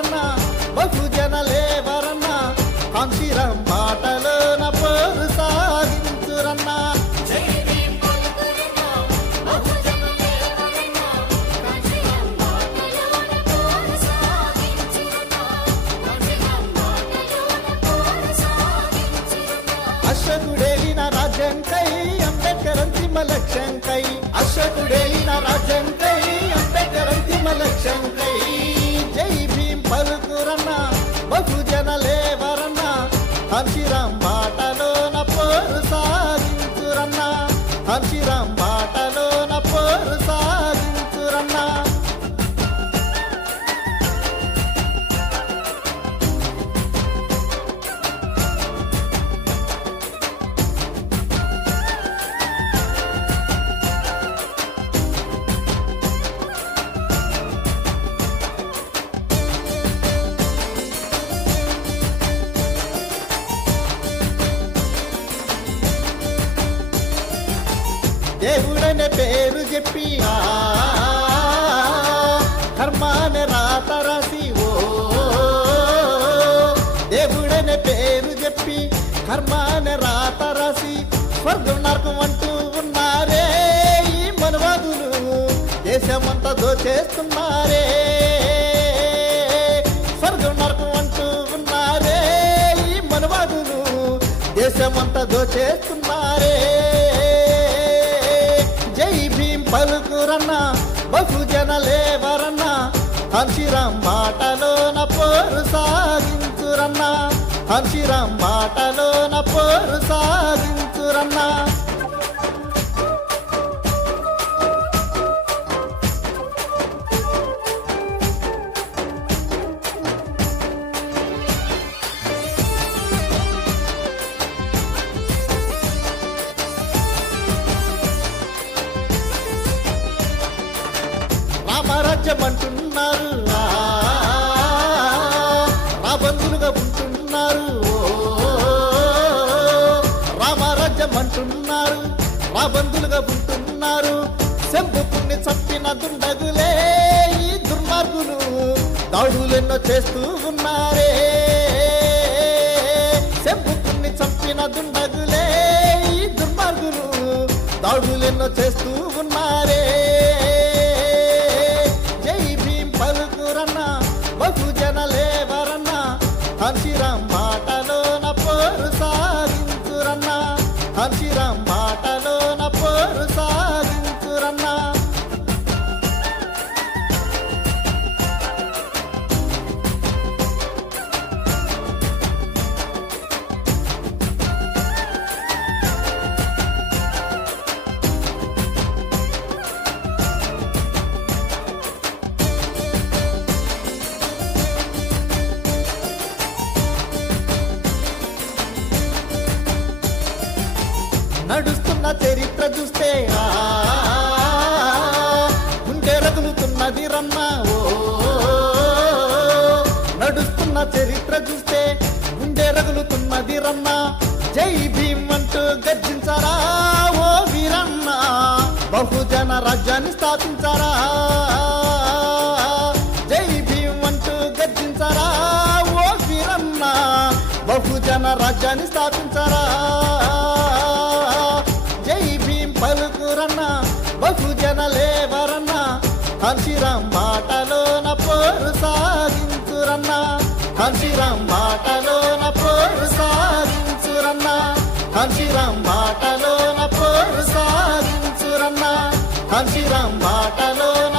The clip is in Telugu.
పలుకురన్నా బహుజన లేవరన్నా కాంశీరాం బాటలోన పోరు సాగించురన్నా అశోకుడేలిన రాజ్యంకై అంబేద్కర్ అంతిమ లక్ష్యంకై అశోకుడేలిన రాజ్యంకై అంబేద్కర్ అంతిమ లక్ష్యంకై జై భీం పలుకురన్నా బహుజన లేవరన్నా కాంశీరాం బాటలోన పోరు సాగించురన్నా కాంశీరాం బాటలోన పోరు సాగించురన్నా దేవుడనే పేరు చెప్పి కర్మానే రాత రాసి ఓ దేవుడనే పేరు చెప్పి కర్మానే రాత రాసి స్వర్గం నరకం అంటూ ఉన్నారే ఈ మనవాదులు దేశమంతా దోచేస్తున్నారే స్వర్గం నరకం అంటూ ఉన్నారే ఈ మనవాదులు దేశమంతా దోచేస్తున్నారే జై భీం పలుకురన్నా బహుజన లేవరన్నా కాంశీరాం బాటలోన పోరు సాగించురన్నా కాంశీరాం బాటలోన పోరు సాగించురన్నా రామరాజ్యం అంటున్నారు రాబందులుగా ఉంటున్నారు రామరాజ్యం అంటున్నారు రాబందులుగా ఉంటున్నారు శంభుకుణ్ణి చంపిన దుండగులే ఈ దుర్మార్గులు దాడులెన్నో చేస్తూ ఉన్నారే శంభుకుణ్ణి చంపిన దుండగులే ఈ దుర్మార్గులు దాడులెన్నో చేస్తూ ఉన్నారే బహుజన లేవరన్నా కాంశీరాం బాటలోన పోరు సాగించురన్నా కాంశీరాం బాటలోన పోరు సాగించురన్నా నడుస్తున్న చరిత్ర చూస్తే గుండె రగులుతున్నది రన్నా ఓ నడుస్తున్న చరిత్ర చూస్తే గుండె రగులుతున్నది రన్నా జై భీం అంటూ గర్జించారా ఓ వీరన్నా బహుజన రాజ్యాన్ని స్థాపించారా జై భీం అంటూ గర్జించారా ఓ వీరన్నా బహుజన రాజ్యాన్ని స్థాపించారా జై భీం పలుకురన్నా బహుజన లేవరన్నా కాంశీరాం బాటలోన పోరు సాగించురన్నా కాంశీరాం బాటలోన పోరు సాగించురన్నా కాంశీరాం బాటలోన పోరు సాగించురన్నా కాంశీరాం బాటలోన